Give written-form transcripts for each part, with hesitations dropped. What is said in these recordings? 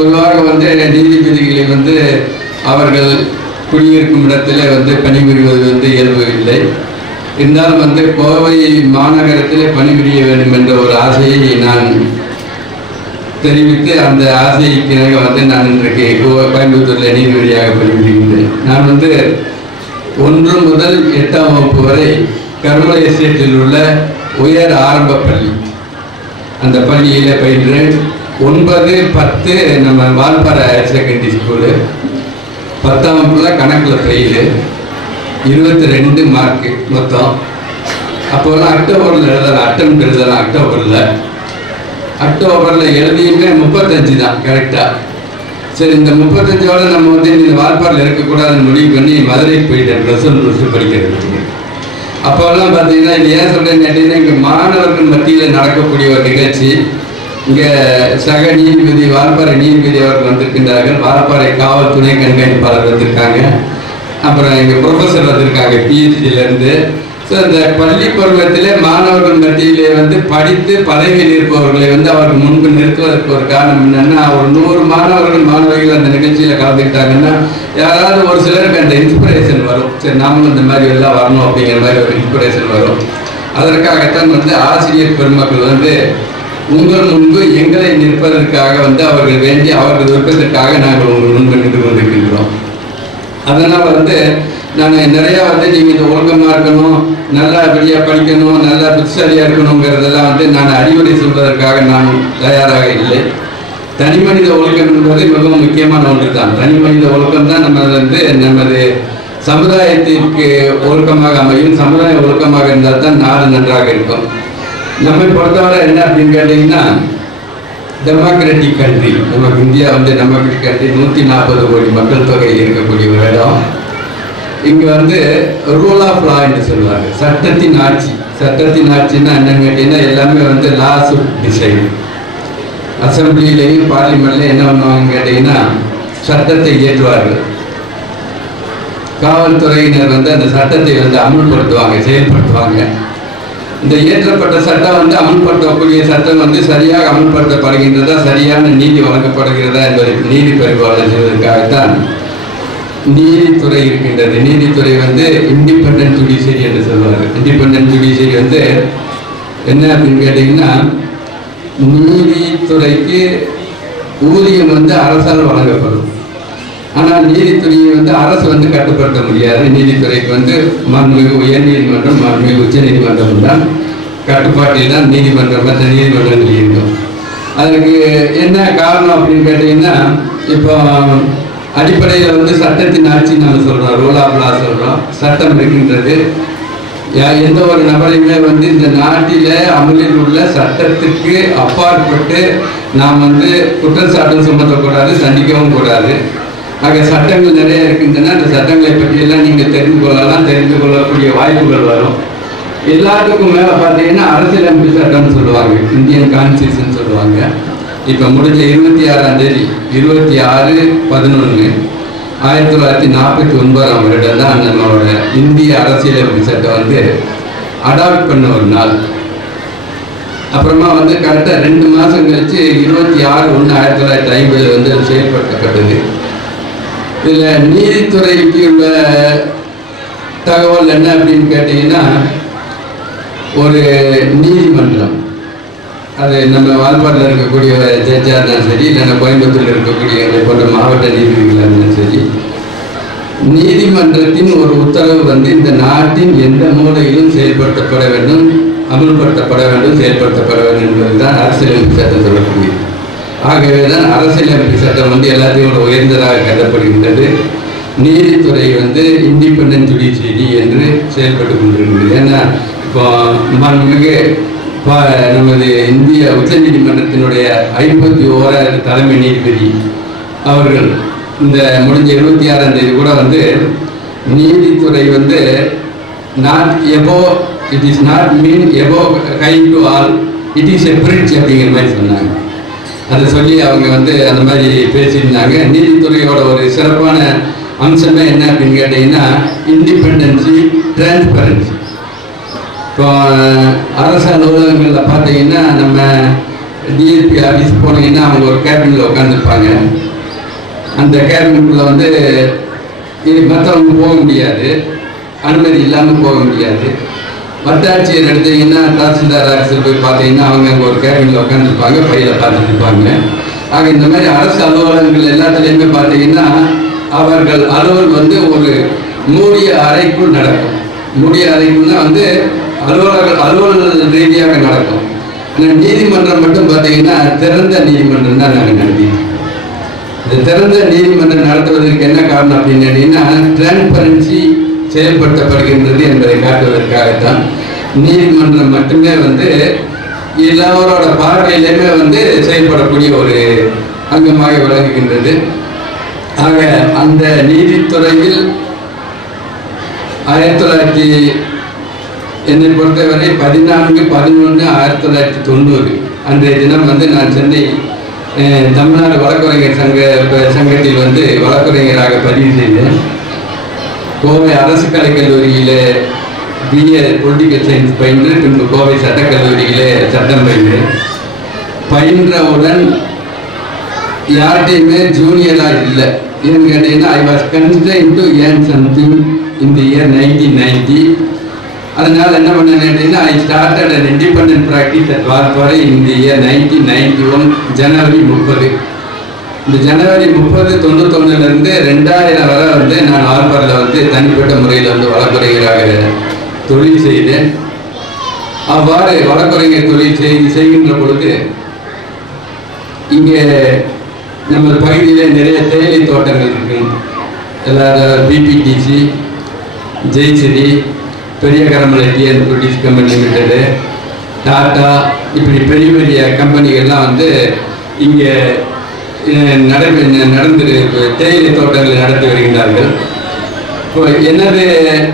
பொதுவாக வந்து நீதிபதிகளை வந்து அவர்கள் குடியிருக்கும் இடத்துல பணிபுரிவது இயல்பு இல்லை. இருந்தாலும் கோவை மாநகரத்தில் பணிபுரிய வேண்டும் என்ற ஒரு ஆசையை நான் தெரிவித்து அந்த ஆசைக்கு நான் இன்றைக்கு கோயம்புத்தூரில் நீதிபதியாக பணிபுரிகின்றேன். நான் 1 முதல் 8ஆம் வகுப்பு வரை கருமலை எஸ்டேட்டில் உள்ள உயர் ஆரம்ப பள்ளி, அந்த பள்ளியில் பயின்றேன். 9, 10 நம்ம வால்பாறை ஹையர் செகண்டரி ஸ்கூலு. 10ஆம் வகுப்புல கணக்கில் ஃபெயிலு, 22 மார்க்கு மொத்தம். அப்போலாம் அக்டோபரில் எழுதலாம், அட்டம் எழுதலாம். அக்டோபரில் எழுதியுமே 35 தான் கரெக்டாக. சரி, இந்த 35ஓட நம்ம இந்த வால்பாறையில் இருக்கக்கூடாதுன்னு முடிவு பண்ணி மதுரைக்கு போயிட்டேன் +1 படிக்கிறதுக்கு. அப்போல்லாம் பார்த்தீங்கன்னா இது ஏன் சொல்கிறேன்னு கேட்டீங்கன்னா, இங்கே மாணவர்கள் மத்தியில் நடக்கக்கூடிய ஒரு நிகழ்ச்சி. இங்கே சக நீதிபதி வால்பாறை நீதிபதி அவர்கள் வந்திருக்கின்றார்கள், வால்பாறை காவல் துணை கண்காணிப்பாளர் வந்திருக்காங்க, அப்புறம் எங்கள் ப்ரொஃபஸர் வந்திருக்காங்க PhD-லேருந்து. ஸோ இந்த பள்ளி பருவத்திலே மாணவர்கள் மத்தியிலே படித்து பதவியில் இருப்பவர்களை அவர்கள் முன்பு நிறுத்துவதற்கு ஒரு காரணம் என்னென்னா, ஒரு 100 மாணவர்கள் அந்த நிகழ்ச்சியில் கலந்துக்கிட்டாங்கன்னா யாராவது ஒரு சிலருக்கு அந்த இன்ஸ்பிரேஷன் வரும். சரி, நாமளும் இந்த மாதிரி எல்லாம் வரணும் அப்படிங்கிற மாதிரி ஒரு இன்ஸ்பிரேஷன் வரும். அதற்காகத்தான் ஆசிரியர் பெருமக்கள் உங்கள் முன்பு எங்களை நிற்பதற்காக அவர்கள் வேண்டி அவர்கள் விருப்பத்திற்காக நாங்கள் உங்கள் முன்பு நின்று கொண்டிருக்கின்றோம். அதனால் நான் நிறையா நீங்கள் இந்த ஒழுக்கமாக இருக்கணும், நல்லபடியாக படிக்கணும், நல்லா புத்திசாலியாக இருக்கணுங்கிறதெல்லாம் நான் அறிவுரை சொல்வதற்காக நான் தயாராக இல்லை. தனி மனித ஒழுக்கம் என்பது மிகவும் முக்கியமான ஒன்று தான். தனி மனித ஒழுக்கம் தான் நமது சமுதாயத்திற்கு ஒழுக்கமாக அமையும். சமுதாய ஒழுக்கமாக இருந்தால் தான் நாடு நன்றாக இருக்கும். நம்மை பொறுத்தவரை என்ன அப்படின்னு கேட்டிங்கன்னா, டெமோக்ராட்டிக் கண்ட்ரி நமக்கு இந்தியா டெமோக்ராட்டிக் கண்ட்ரி, 140 கோடி மக்கள் தொகை இருக்கக்கூடிய ஒரு இடம். இங்கே ரூல் ஆஃப் லா என்று சொல்லுவாங்க, சட்டத்தின் ஆட்சி. சட்டத்தின் ஆட்சின்னா என்னன்னு கேட்டீங்கன்னா, எல்லாமே லாஸ் டிசைடு. அசம்பிளிலையும் பார்லிமெண்ட்லையும் என்ன பண்ணுவாங்கன்னு கேட்டிங்கன்னா, சட்டத்தை இயற்றுவார்கள். காவல்துறையினர் அந்த சட்டத்தை அமுல்படுத்துவாங்க, செயல்படுத்துவாங்க. இந்த இயற்றப்பட்ட சட்டம் அமுல்படுத்தக்கூடிய சட்டம் சரியாக அமுல்படுத்தப்படுகின்றதா, சரியான நீதி வழங்கப்படுகிறதா என்பதை நீதி பரிபாலனை செய்வதற்காகத்தான் நீதித்துறை இருக்கின்றது. நீதித்துறை இண்டிபெண்டன்ட் ஜுடிஷியரி என்று சொல்வார். இண்டிபெண்டன்ட் ஜுடிஷியரி என்ன அப்படின்னு கேட்டிங்கன்னா, நீதித்துறைக்கு ஊதியம் அரசால் வழங்கப்படும். ஆனால் நீதித்துறையை அரசு கட்டுப்படுத்த முடியாது. நீதித்துறைக்கு மாண்புமிகு உயர்நீதிமன்றம், மாண்புமிகு உச்ச நீதிமன்றம் தான் கட்டுப்பாட்டில் தான் மற்ற நீதிமன்றங்கள் இருக்கும். அதுக்கு என்ன காரணம் அப்படின்னு கேட்டிங்கன்னா, இப்போ அடிப்படையில் சட்டத்தின் ஆட்சி நாம் சொல்கிறோம், ரூல் ஆஃப் லா சொல்கிறோம். சட்டம் இருக்கின்றது. எந்த ஒரு நபரையுமே இந்த நாட்டில் அமலில் உள்ள சட்டத்துக்கு அப்பாற்பட்டு நாம் குற்றச்சாட்டும் சுமத்தக்கூடாது, தண்டிக்கவும் கூடாது. ஆக சட்டங்கள் நிறைய இருக்கின்றன. அந்த சட்டங்களை பற்றியெல்லாம் நீங்கள் தெரிந்து கொள்ளலாம், தெரிந்து கொள்ளக்கூடிய வாய்ப்புகள் வரும். எல்லாத்துக்கும் மேலே பார்த்தீங்கன்னா அரசியலமைப்பு சட்டம்னு சொல்லுவாங்க, இந்தியன் கான்ஸ்டியூஷன் சொல்லுவாங்க. இப்போ முடிஞ்ச 26ஆம் தேதி 26/11/1949ஆம் வருடம் தான் நம்மளோட இந்திய அரசியலமைப்பு சட்டம் அடாப்ட் பண்ண ஒரு நாள். அப்புறமா கரெக்டாக 2 மாதம் கழிச்சு 26/1/1950 செயல்படுத்தப்பட்டது. இதில் நீதித்துறைக்கு உள்ள தகவல் என்ன அப்படின்னு கேட்டிங்கன்னா, ஒரு நீதிமன்றம், அது நம்ம வால்பாறையில் இருக்கக்கூடிய ஜட்ஜாக இருந்தாலும் சரி, இல்லைன்னா கோயம்புத்தூரில் இருக்கக்கூடிய எங்களை போன்ற மாவட்ட நீதிபதிகளாக இருந்தாலும் சரி, நீதிமன்றத்தின் ஒரு உத்தரவு இந்த நாட்டின் எந்த மூலையிலும் செயல்படுத்தப்பட வேண்டும், அமுல்படுத்தப்பட வேண்டும், செயல்படுத்தப்பட வேண்டும் என்பதுதான் அரசியலமைப்பு சட்டம் சொல்லக்கூடியது. ஆகவே தான் அரசியலமைப்பு சட்டம் எல்லாத்தையும் உயர்ந்ததாக கருதப்படுகின்றது. நீதித்துறை இண்டிபெண்டன்ட் ஜுடிஷியரி என்று செயல்பட்டு கொண்டிருக்கிறது. ஏன்னா இப்போ மாண்புமிகு நமது இந்திய உச்ச நீதிமன்றத்தினுடைய 51வது தலைமை நீதிபதி அவர்கள் இந்த முடிஞ்ச 26ஆம் தேதி கூட நீதித்துறை not above, it is not mean above kind to all, it is a bridge அப்படிங்கிற மாதிரி சொன்னாங்க. அதை சொல்லி அவங்க அந்த மாதிரி பேசியிருந்தாங்க. நீதித்துறையோட ஒரு சிறப்பான அம்சமே என்ன அப்படின்னு கேட்டிங்கன்னா, இண்டிபெண்டன்சி, டிரான்ஸ்பரன்சி. இப்போ அரசு அலுவலகங்களில் பார்த்தீங்கன்னா நம்ம டிஎஸ்பி ஆஃபீஸ் போனீங்கன்னா அவங்க ஒரு கேபினில் உட்காந்துருப்பாங்க. அந்த கேபினுக்குள்ளே வந்து மற்றவங்க போக முடியாது, அனுமதி இல்லாமல் போக முடியாது. வட்டாட்சியர் எடுத்தீங்கன்னா தாசில்தார் ஆஃபீஸில் போய் பார்த்தீங்கன்னா அவங்க அங்கே ஒரு கேபினில் உட்காந்துருப்பாங்க, பையில பார்த்துட்டு இருப்பாங்க. ஆக இந்த மாதிரி அரசு அலுவலகங்கள் எல்லாத்துலேயுமே பார்த்தீங்கன்னா அவர்கள் அலுவல் வந்து ஒரு மூடிய அறைக்குள் நடக்கும். மூடிய அறைக்குள்னா வந்து அலுவல் ரீதியாக நடக்கும். நீதிமன்றம் மட்டும் பார்த்தீங்கன்னா திறந்த நீதிமன்றம் தான் நாங்கள் நடத்திட்டோம். இந்த திறந்த நீதிமன்றம் நடத்துவதற்கு என்ன காரணம் அப்படின்னு கேட்டீங்கன்னா டிரான்ஸ்பரன்சி செயல்படுத்தப்படுகின்றது என்பதை காட்டுவதற்காகத்தான். நீதிமன்றம் மட்டுமே வந்து எல்லாரோட பார்வையிலுமே வந்து செயல்படக்கூடிய ஒரு அங்கமாக விளங்குகின்றது. ஆக அந்த நீதித்துறையில் 1900 என்னை பொறுத்தவரை 14/11/1990 அன்றைய தினம் வந்து நான் சென்னை தமிழ்நாடு வழக்குரைஞர் சங்கத்தில் வந்து வழக்குரைஞராக பதிவு செய்தேன். கோவை அரசு கலைக்கல்லூரியில் பிஏ பொலிட்டிக்கல் சயின்ஸ் பயின்று பின்பு கோவை சட்டக்கல்லூரியில் சட்டம் பயின்றவுடன் யார்கிட்டையுமே ஜூனியராக இல்லை. ஏன்னு கேட்டீங்கன்னா I was constraint to earn something in the year 1990. அதனால் என்ன பண்ணேன்னு கேட்டீங்கன்னா I started an independent practice at Valparai in the year 1991 ஜனவரி 30. இந்த ஜனவரி 30 1991 2000 வரை வந்து நான் வால்பாறையில் வந்து தனிப்பட்ட முறையில் வந்து வழக்குரைஞராக தொழில் செய்தேன். அவ்வாறு வழக்குரைஞர் தொழில் செய்கின்ற பொழுது இங்கே நம்ம பகுதியில் நிறைய தேயிலை தோட்டங்கள் இருக்கு. எல்லாரும் பிபிடிசி, ஜெய்சிரி, பெரிய கரமலை TN produce company limited, Tata, இப்படி பெரிய பெரிய கம்பெனிகள்லாம் வந்து இங்கே நடந்து தேயிலை தோட்டங்களை நடத்தி வருகின்றார்கள். இப்போ எனது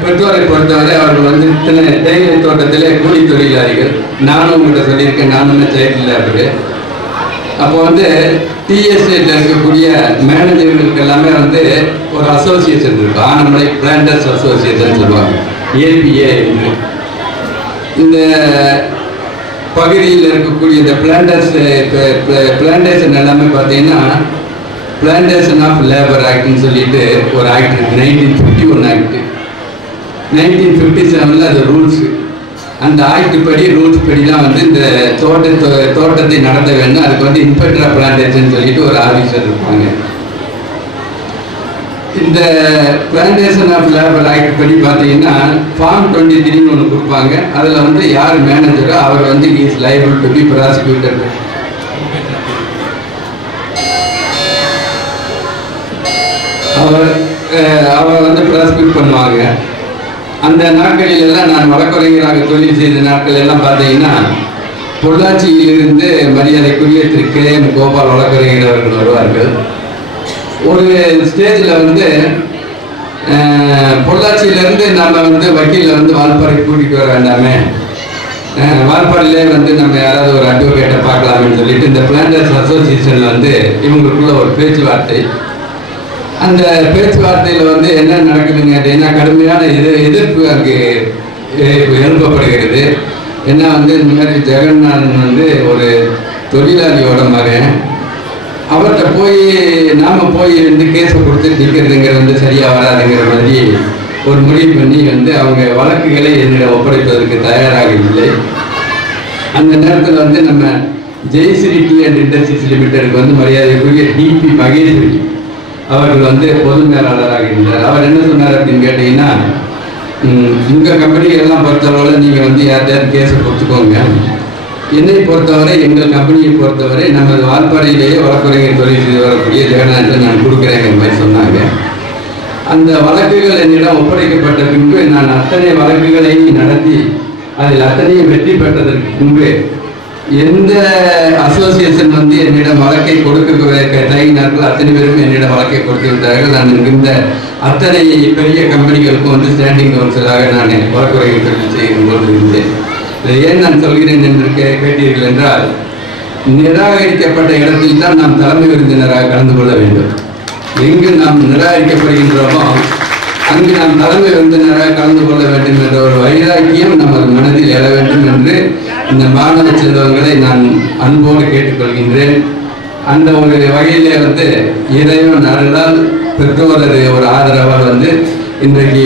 பெற்றோரை பொறுத்தவரை அவர்கள் வந்து இத்தனை தேயிலை தோட்டத்திலே கூலி தொழிலாளிகள். நானும் உங்கள்கிட்ட சொல்லியிருக்கேன், நானுமே செயல். அப்போ வந்து டிஎஸ்ஏல இருக்கக்கூடிய மேனேஜர்களுக்கு எல்லாமே வந்து ஒரு அசோசியேஷன் இருக்கு, ஆனமலை பிளான்டர்ஸ் அசோசியேஷன் சொல்லுவாங்க, ஏபிஏ என்று. இந்த பகுதியில் இருக்கக்கூடிய இந்த பிளான்டேஷன் எல்லாமே பார்த்தீங்கன்னா பிளான்டேஷன் ஆஃப் லேபர் ஆக்ட்னு சொல்லிட்டு ஒரு ஆக்ட் இருக்கு, 1951 ஆக்ட். 1957 அது ரூல்ஸ். அந்த ஆக்ட் படி ரூல்ஸ் படி தான் வந்து இந்த தோட்டத்தை நடத்த வேண்டும். அதுக்கு வந்து இன்ஸ்பெக்டர் ஆஃப் பிளான்டேஷன் சொல்லிட்டு ஒரு ஆஃபீஸர் இருப்பாங்க. இந்த பிளான்டேஷன் ஆஃப் லேபர் ஆக்ட் படி பார்த்தீங்கன்னா ஃபார்ம் 23 ஒன்று கொடுப்பாங்க. அதில் வந்து யார் மேனேஜரோ அவர் வந்து is liable to be prosecuted. அவர் வந்து ப்ராசிக்யூட் பண்ணுவாங்க. அந்த நாட்களிலெல்லாம் நான் வழக்குரைஞராக தொழில் செய்த நாட்கள் எல்லாம் பார்த்தீங்கன்னா பொள்ளாச்சியிலிருந்து மரியாதைக்குரிய திரு KM கோபால் வழக்குரைஞர் அவர்கள் வருவார்கள். ஒரு ஸ்டேஜில் வந்து பொள்ளாச்சியிலேருந்து நம்ம வந்து வக்கீலில் வந்து வால்பாறை கூட்டிகிட்டு வர வேண்டாமே, வால்பாறையிலே வந்து நம்ம யாராவது ஒரு அட்வொகேட்டை பார்க்கலாம்னு சொல்லிட்டு இந்த பிளான்டர்ஸ் அசோசியேஷனில் வந்து இவங்களுக்குள்ள ஒரு பேச்சுவார்த்தை. அந்த பேச்சுவார்த்தையில் வந்து என்ன நடக்குதுங்க அப்படின்னா கடுமையான எதிர்ப்பு அங்கே எழுப்பப்படுகிறது. ஏன்னா வந்து இந்த மாதிரி ஜெகநாதன் வந்து ஒரு தொழிலாளியோட மகன், அவர்கிட்ட போய் நாம் போய் வந்து கேஸை கொடுத்து நிற்கிறதுங்கிறது வந்து சரியாக வராதுங்கிற மாதிரி ஒரு முடிவு பண்ணி வந்து அவங்க வழக்குகளை என்னிடம் ஒப்படைப்பதற்கு தயாராக இல்லை. அந்த நேரத்தில் வந்து நம்ம ஜெய்ஸ்ரீ டி அண்ட் இண்டஸ்ட்ரீஸ் லிமிடெடுக்கு வந்து மரியாதைக்குரிய டிபி மகேஸ்வரி அவர்கள் வந்து பொது மேலாளராக இருந்தார். அவர் என்ன சொன்னார் அப்படின்னு கேட்டீங்கன்னா, உங்கள் கம்பெனிகள்லாம் பொறுத்தவரை நீங்கள் வந்து யார்கிட்டயாவது கேஸை கொடுத்துக்கோங்க, என்னை பொறுத்தவரை எங்கள் கம்பெனியை பொறுத்தவரை நமது வால்பாறையிலேயே வழக்குரைஞர் தொழில் செய்து வரக்கூடிய ஜெகநாதன் நான் கொடுக்குறேங்கிற மாதிரி சொன்னாங்க. அந்த வழக்குகள் என்னிடம் ஒப்படைக்கப்பட்ட பின்பு நான் அத்தனை வழக்குகளையும் நடத்தி அதில் அத்தனையும் வெற்றி பெற்றதற்கு முன்பு எந்த அசோசியேஷன் வந்து என்னிடம் வழக்கை கொடுக்க தயங்கினார்கள் அத்தனை பேரும் என்னிடம் வழக்கை கொடுத்து விட்டார்கள். நான் இந்த அத்தனை பெரிய கம்பெனிகளுக்கும் வந்து ஸ்டாண்டிங் கவுன்சிலாக நான் வழக்குரைஞர் தொழில் செய்யும் போது இருந்தேன். இதை ஏன் நான் சொல்கிறேன் என்று கேட்டீர்கள் என்றால், நிராகரிக்கப்பட்ட இடத்தில் தான் நாம் தலைமை விருந்தினராக கலந்து கொள்ள வேண்டும். எங்கு நாம் நிராகரிக்கப்படுகின்றோமோ அங்கு நாம் தலைமை விருந்தினராக கலந்து கொள்ள வேண்டும் என்ற ஒரு வைராக்கியம் நமது மனதில் எழ வேண்டும் என்று இந்த மாணவ செல்வங்களை நான் அன்போடு கேட்டுக்கொள்கின்றேன். அந்த ஒரு வகையிலே வந்து இறைவன் அருளால் பெற்றோரது ஒரு ஆதரவால் வந்து இன்றைக்கு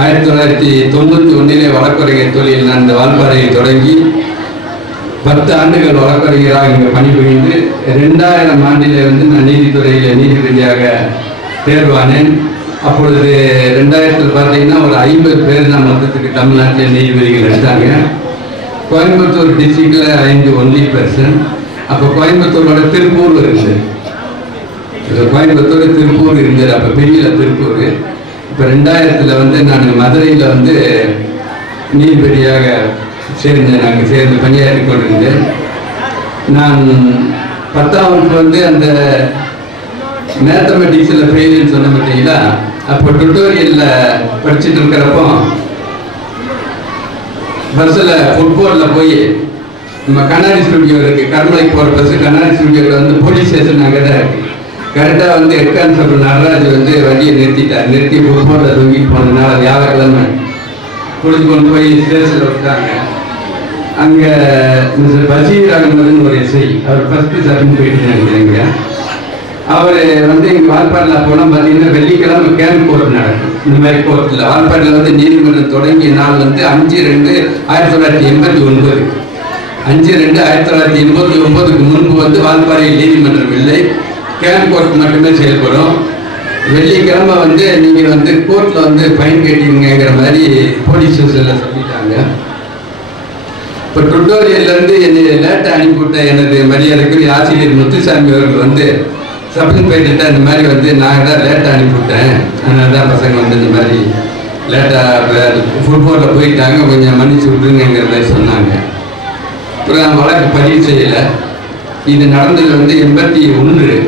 1991 வழக்குரைஞர் தொழில் நான் இந்த வால்பாறையை தொடங்கி 10 ஆண்டுகள் வழக்கறிஞராக இங்கே பணிபுரிந்து 2000 ஆண்டிலே வந்து நான் நீதித்துறையில் நீதிபதியாக தேர்வானேன். அப்பொழுது 2000 பார்த்தீங்கன்னா ஒரு 50 பேர் தான் மொத்தத்துக்கு தமிழ்நாட்டில் நீதிபதிகள் எடுத்தாங்க. கோயம்புத்தூர் டிஸ்ட்ரிக்டில் 5 ஒன்லி பர்சன். அப்போ கோயம்புத்தூரோட திருப்பூர் இருந்தது. கோயம்புத்தூர் திருப்பூர் இருந்தது. அப்போ பெரிய திருப்பூர். இப்போ 2000 வந்து நான் மதுரையில் வந்து நீதிபதியாக சேர்ந்தேன். நாங்கள் சேர்ந்து பணியாற்றி கொண்டிருந்தேன். நான் 10ஆம் வகுப்பு வந்து அந்த மேத்தமெட்டிக்ஸில் ஃபெயிலுன்னு சொன்ன பார்த்தீங்களா, அப்போ டுட்டோரியலில் படிச்சுட்டு இருக்கிறப்போ பஸ்ஸில் ஃபுட்போர்டில் போய் நம்ம கண்ணாடி ஸ்டுடியோ இருக்குது, கர்மலைக்கு போகிற பஸ்ஸு கண்ணாடி ஸ்டுடியோவில் வந்து போலீஸ் ஸ்டேஷன் அங்கே தான் இருக்குது. கரெக்டாக வந்து ஹெட் கான்ஸ்டபிள் நடராஜ் வந்து வண்டியை நிறுத்திட்டார். நிறுத்தி ஃபுட்போர்டில் தூங்கிட்டு போனதுனால வியாழக்கிழமை குளிச்சு கொண்டு போய் ஸ்டேஷனில் விட்டாங்க. அங்கே மிஸ்டர் பஷீர் அகமதுன்னு ஒரு எஸ்ஐ, அவர் ஃபஸ்ட்டு சப்மிட் போயிட்டு நினைக்கிறேங்க. அவர் வந்து எங்கள் வால்பாடில் போனால் பார்த்தீங்கன்னா வெள்ளிக்கிழமை கேம்ப் கோர்ட் நடக்கும். இந்த மாதிரி கோர்ட்டில் வால்பாடில் வந்து நீதிமன்றம் தொடங்கிய நாள் வந்து 5/2/1989. 5/2/1989க்கு முன்பு வந்து வால்பாறையில் நீதிமன்றம் இல்லை, கேம்ப் கோர்ட் மட்டுமே செயல்படும். வெள்ளிக்கிழமை வந்து நீங்கள் வந்து கோர்ட்டில் வந்து ஃபைன் கேட்டீங்கிற மாதிரி போலீஸ் ஸ்டேஷனில் சொல்லிட்டாங்க. இப்போ டுட்டோரியல்லேருந்து என்னை லேட்டாக அனுப்பிவிட்ட எனது மரியாதைக்குரிய ஆசிரியர் முத்துசாமி அவர்கள் வந்து சப்மிட் போயிட்டு இந்த மாதிரி வந்து நான் தான் லேட்டாக அனுப்பிவிட்டேன், அதனால தான் பசங்க வந்து இந்த மாதிரி லேட்டாக ஃபுட்பாலில் போயிட்டாங்க, கொஞ்சம் மன்னிச்சு விட்ருங்கிற மாதிரி சொன்னாங்க. அப்புறம் நான் வழக்கு பதிவு செய்யலை. இது நடந்தது வந்து 81.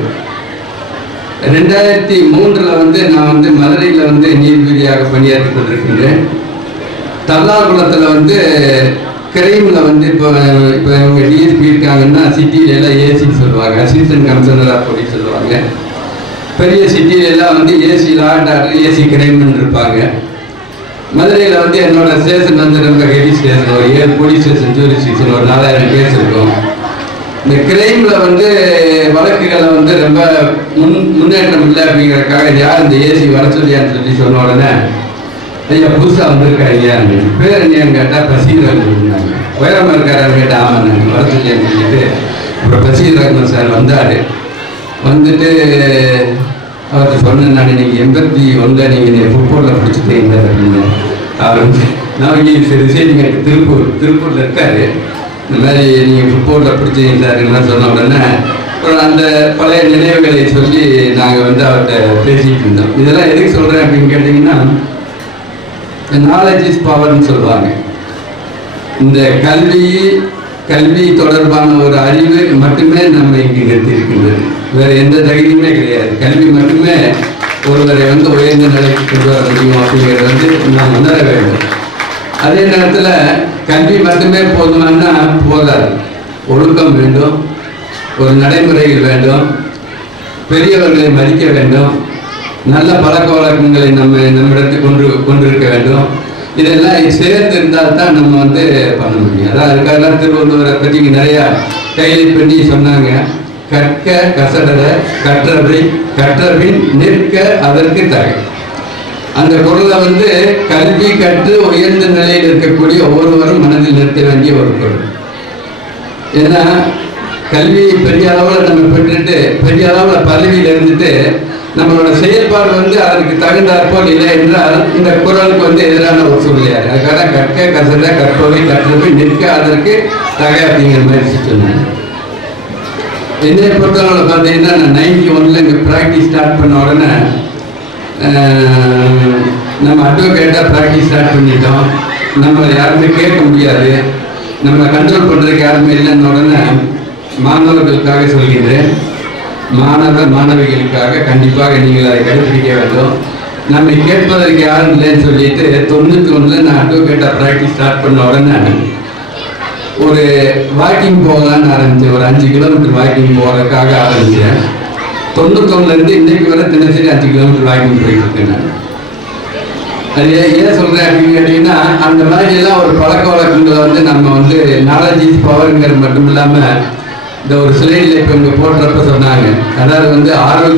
2003 வந்து நான் வந்து மதுரையில் வந்து நீதிபதியாக பணியாற்றி கொண்டிருக்கின்றேன். தல்லாகுளத்தில் வந்து கிரைமில் வந்து இப்போ இவங்க டிஎஸ்பி இருக்காங்கன்னா சிட்டியிலெல்லாம் ஏசின்னு சொல்லுவாங்க, அசிஸ்டன்ட் கமிஷனர் ஆஃப் போலீஸ் சொல்லுவாங்க. பெரிய சிட்டியிலெல்லாம் வந்து AC law and order, AC கிரைம்னு இருப்பாங்க. மதுரையில் வந்து என்னோட ஸ்டேஷன் வந்து ரொம்ப ஹெவி ஸ்டேஷன், ஒரு 7 போலீஸ் ஸ்டேஷன், ஜூரிஸ்டிக்ஷன், ஒரு 4000 கேஸ் இருக்கும். இந்த கிரைமில் வந்து வழக்குகளை வந்து ரொம்ப முன்னேற்றம் இல்லை அப்படிங்கிறதுக்காக யார் இந்த ஏசி வர சொல்லியான்னு சொன்ன உடனே ஐயா புதுசாக வந்திருக்காங்க, பேர் என்னன்னு கேட்டால் பஷீர் இருந்தாங்க. உயரமாக இருக்காரு கேட்டால் ஆமாம் நாங்கள் வர சொல்லியான்னு சொல்லிட்டு அப்புறம் பஷீர் ரஹ்மான் சார் வந்தார். வந்துட்டு அவர்கிட்ட சொன்னேன், நான் நீங்கள் 81 நீங்கள் ஃபுட்பாலில் பிடிச்சிட்டீங்க அப்படின்னு. அவர் வந்து நான் இங்கே சரி நீங்கள் திருப்பூரில் இருக்காரு, இந்த மாதிரி நீங்கள் ஃபுட்பாலில் பிடிச்சிங்க சார் சொன்ன உடனே அப்புறம் அந்த பழைய நினைவுகளை சொல்லி நாங்கள் வந்து அவர்கிட்ட பேசிக்கிட்டு இருந்தோம். இதெல்லாம் எதுக்கு சொல்கிறேன் அப்படின்னு கேட்டிங்கன்னா, நாலேஜ் இஸ் பவர்னு சொல்லுவாங்க. இந்த கல்வி தொடர்பான ஒரு அறிவு மட்டுமே நம்ம இங்கே நிறுத்தியிருக்கின்றது. வேறு எந்த தகுதியுமே கிடையாது. கல்வி மட்டுமே ஒருவரை வந்து உயர்ந்த நிலைக்கு கொண்டு வர முடியும் அப்படிங்கிறது வந்து நாம் உணர வேண்டும். அதே நேரத்தில் கல்வி மட்டுமே போதுமானா போதாது. ஒழுக்கம் வேண்டும், ஒரு நடைமுறைகள் வேண்டும், பெரியவர்களை மதிக்க வேண்டும், நல்ல பழக்க வழக்கங்களை நம்மிடத்துக்கு கொண்டிருக்க வேண்டும். இதெல்லாம் சேர்ந்து இருந்தால் தான் நம்ம வந்து பண்ண முடியும். அதான் அதுக்காக திருவள்ளுவரை பற்றி நிறையா கையில் பண்ணி சொன்னாங்க. கற்க கசடர கற்றபின் நிற்க அதற்கு தகை. அந்த குரலை வந்து கல்வி கற்று உயர்ந்த நிலையில் இருக்கக்கூடிய ஒவ்வொருவரும் மனதில் நிறுத்த வேண்டிய ஒரு குரல். ஏன்னா கல்வி பெரிய அளவில் நம்ம பெற்றுட்டு பெரிய அளவில் பதவியில் இருந்துட்டு நம்மளோட செயல்பாடு வந்து அதற்கு தகுந்தாற்போல் இல்லை என்றால் இந்த குரலுக்கு வந்து எதிரான ஒரு சூழ்நிலையாரு. அதுக்காக கற்க கசட கற்பவை கற்றபின் நிற்க அதற்கு தகை அப்படிங்கிற மாதிரி சொன்னாங்க. என்னை பொறுத்தவரை பார்த்தீங்கன்னா நான் 91 இங்கே ப்ராக்டிஸ் ஸ்டார்ட் பண்ண உடனே நம்ம அட்வொகேட்டாக ப்ராக்டிஸ் ஸ்டார்ட் பண்ணிட்டோம். நம்மளை யாருமே கேட்க முடியாது, நம்மளை கண்ட்ரோல் பண்ணுறதுக்கு யாருமே இல்லைன்னு உடனே மாணவர்களுக்காக சொல்கிறேன், மாணவிகளுக்காக கண்டிப்பாக நீங்கள் அதை கடைபிடிக்க வேண்டும். நம்மை கேட்பதற்கு யாரும் இல்லைன்னு சொல்லிட்டு 91 நான் அட்வொகேட்டாக ப்ராக்டிஸ் ஸ்டார்ட் பண்ண உடனே ஒரு வாக்கிங் போகலான்னு ஆரம்பித்தேன். ஒரு 5 கிலோமீட்டர் வாக்கிங் போகிறதுக்காக ஆரம்பித்தேன். 91 இன்றைக்கு வரை தினசரி 5 கிலோமீட்டர் வாக்கிங் போயிட்டு இருக்கேன். நான் அது ஏன் சொல்கிறேன் அப்படின்னு கேட்டிங்கன்னா, அந்த மாதிரியெல்லாம் ஒரு பழக்க வழக்கங்களை வந்து நம்ம வந்து நாலேஜ் இஸ் பவருங்கிறது மட்டும் இல்லாமல் இந்த ஒரு ஸ்லைடில் இப்போ இங்கே போடுறப்ப சொன்னாங்க, அதாவது வந்து ஆரோக்கியம்